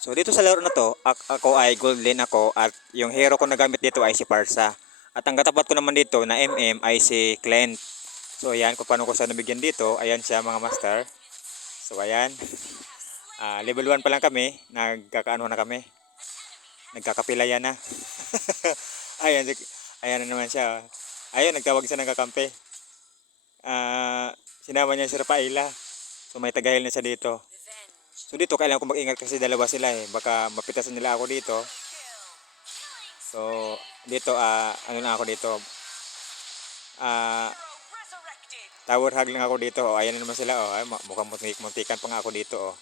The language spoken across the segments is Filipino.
So dito sa laro na to, ako ay golden ako at yung hero ko na gamit dito ay si Parsa. At ang katapat ko naman dito na MM ay si Clint. So ayan, kung paano ko siya nabigyan dito, ayan siya mga master. So ayan, level 1 pa lang kami, nagkakaano na kami, nagkakapilayan na. Ayan, ayan na naman siya. Ayun, nagtawag siya ng kakampi. Sinama niya si Rafaela. So may tagahil na siya dito. So dito kailangan ko mag-ingat kasi dalawa sila eh. Baka mapitasan nila ako dito. So dito ano na ako dito. Ah Tower hug lang ako dito. Oh, ayan na naman sila oh. Ay, mukhang muntikan pa nga ako dito oh.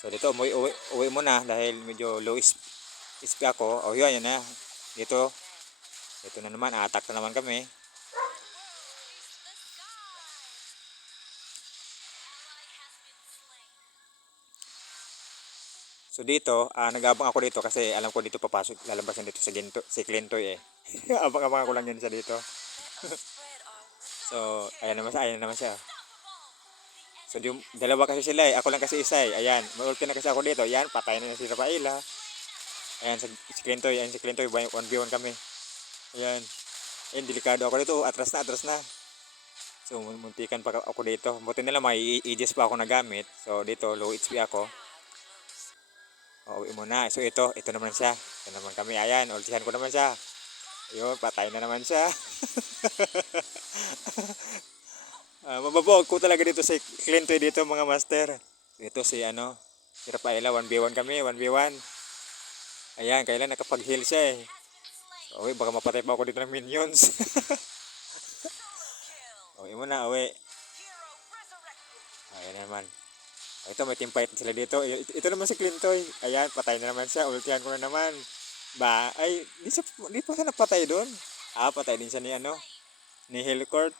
So dito uwi mo na dahil medyo low SP ako. Oh yun na. Dito na naman attack na naman kami. So dito, nag-abang ako dito kasi alam ko dito papasok, lalabas yan dito sa ginto, si Clintoy eh. Abang-abang ako lang yan sa dito. So, ayan naman siya. So, dalawa kasi sila eh, ako lang kasi isa eh. Ayan, may-ulti na kasi ako dito. Ayan, patay na si Rafaela. Ayan, si Clintoy, 1v1 kami. Ayan, ayan, delikado ako dito, atras na. So, muntikan pa ako dito. Buti nila may Aegis pa ako nagamit. So, dito, low HP ako. Uwi muna. So ito naman siya. Ito naman kami. Ayan, ultihan ko naman siya. Ayun, patay na naman siya. Mababaog ko talaga dito si Clintoy dito mga master. Ito si Rafaela, 1v1 kami, 1v1. Ayan, kailan nakapag-heal siya eh. So, uwi, baka mapatay pa ako dito ng minions. Uwi muna, uwi. Ayan naman. Ito, may team fight sila dito. Ito naman si Clintoy. Ayan, patay na naman siya. Ultihan ko na naman. Di pa siya napatay doon. Patay din siya ni Hellcourt.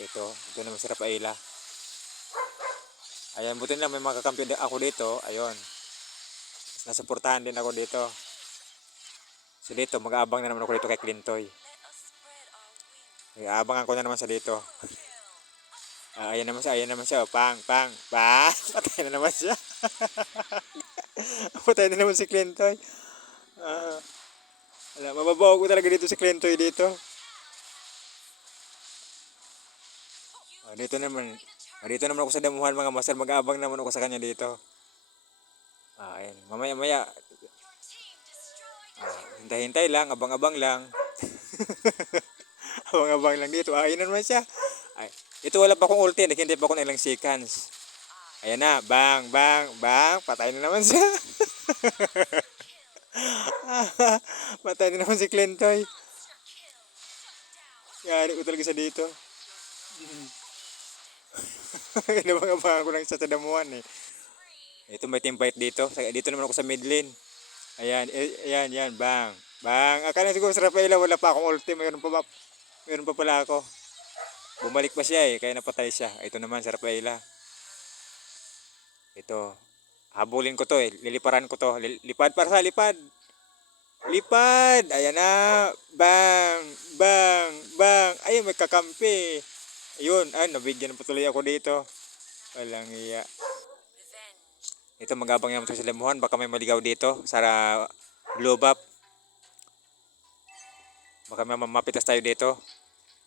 Ito naman si Rafaela. Ayan, buti lang may mga kakampi ako dito. Ayun. Nasuportahan din ako dito. So dito, mag-aabang na naman ako dito kay Clintoy. Aabangan ko na naman sa dito. Ayan naman siya. Pang. Patay na naman siya. Patay na naman si Clintoy. Ah, mababaw ko talaga dito si Clintoy dito. Dito naman ako sa damuhan mga master. Mag-aabang naman ako sa kanya dito. Ayan. Mamaya. Hintay-hintay lang. Abang-abang lang. Abang-abang lang dito. Ayun na naman siya. Ito wala pa akong ulti. Naghintay pa ako ng ilang seconds. Ayan na. Bang. Patay na naman siya. Patay na naman si Clintoy. Yari ko talaga sa dito. Inabang-abangan ko lang sa damuhan eh. Ito may team fight dito. Dito naman ako sa mid lane. Ayan. Bang. Akala siguro sa Rafaela wala pa akong ulti. Mayroon pa pala ako. Bumalik pa siya eh. Kaya napatay siya. Ito naman sa Rafaela. Ito. Habulin ko to eh. Liliparan ko to. Lipad para sa lipad. Lipad. Ayan na. Bang. Ayun may kakampi. Ayun. Nabigyan pa tuloy ako dito. Walang iya. Ito magabang naman sa lamuhan. Baka may maligaw dito. Sa blue buff. Baka may mapitas tayo dito.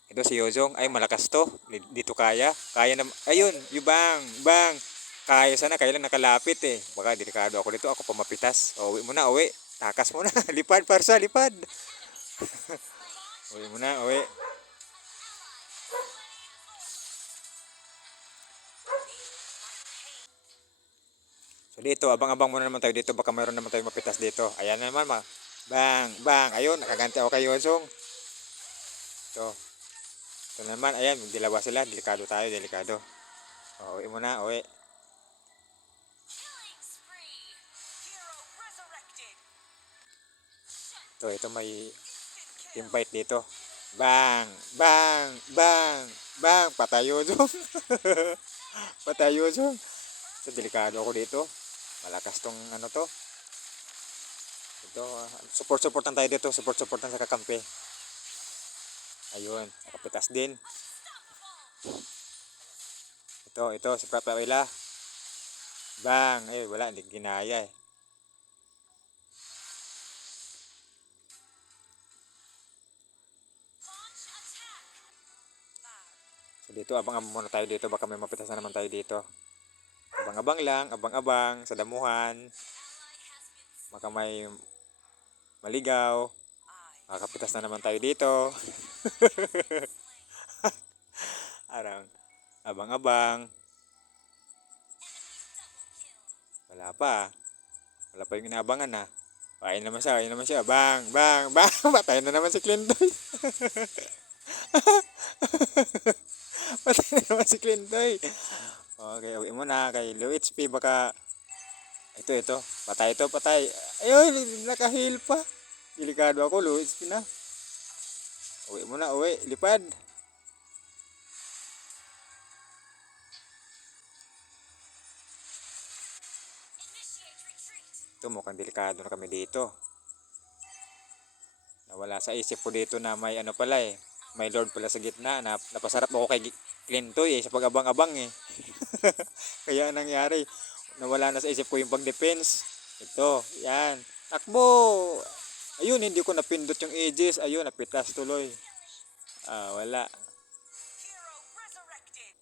Ito si Yozong. Ay malakas to. Dito kaya. Kaya na. Ayun. Yung bang. Kaya sana. Kaya lang nakalapit eh. Baka delikado ako dito. Ako pamapitas. Uwi mo na. Uwi. Takas mo na. Lipad parsa. Lipad. Uwi mo na. Uwi. So dito, abang-abang muna naman tayo dito. Baka mayroon naman tayo mapitas dito. Ayan naman bang. Ayun, nakaganti ako kay Yonsong. Ito. Ito naman, ayan, dilawa sila. Delikado tayo, delikado. Uwi muna, uwi. Ito may team fight dito. Bang. Patay Yonsong. Patay Yonsong. So, delikado ako dito. Malakas tong to. Ito, support-supportan tayo dito. Support-supportan sa kakampi. Ayun, nakapitas din. Ito, si Rafaela. Bang! Ay, wala, hindi ginaya eh. So dito, abang-abang muna tayo dito. Baka may mapitas na naman tayo dito. Abang-abang lang, abang-abang sa damuhan. Baka may maligaw. Makapitas na naman tayo dito. Arang, abang-abang. Wala pa. Wala pa yung inaabangan ha. Ayun naman siya, ayun naman siya. Bang, bang, bang. Patay na naman si Clinton. Patay na naman si Clinton. Okay, uwi mo na kay low HP. Baka, ito. Patay ito, patay. Ayun, nakahil pa. Delikado ako, low HP na. Uwi mo na, uwi. Lipad. Ito, mukhang delikado na kami dito. Nawala sa isip ko dito na may ano pala eh. May Lord pala sa gitna. Napasarap ako kay Clintoy eh, sa pag-abang-abang eh. Kaya ang nangyari, nawala na sa isip ko yung pang-defense. Ito, yan. Takbo! Ayun, hindi ko napindot yung edges. Ayun, napitas tuloy. Wala.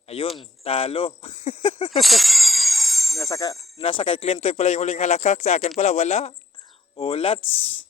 Ayun, talo. nasa, nasa kay Clintoy pala yung huling halakak. Sa akin pala, wala. Ulats.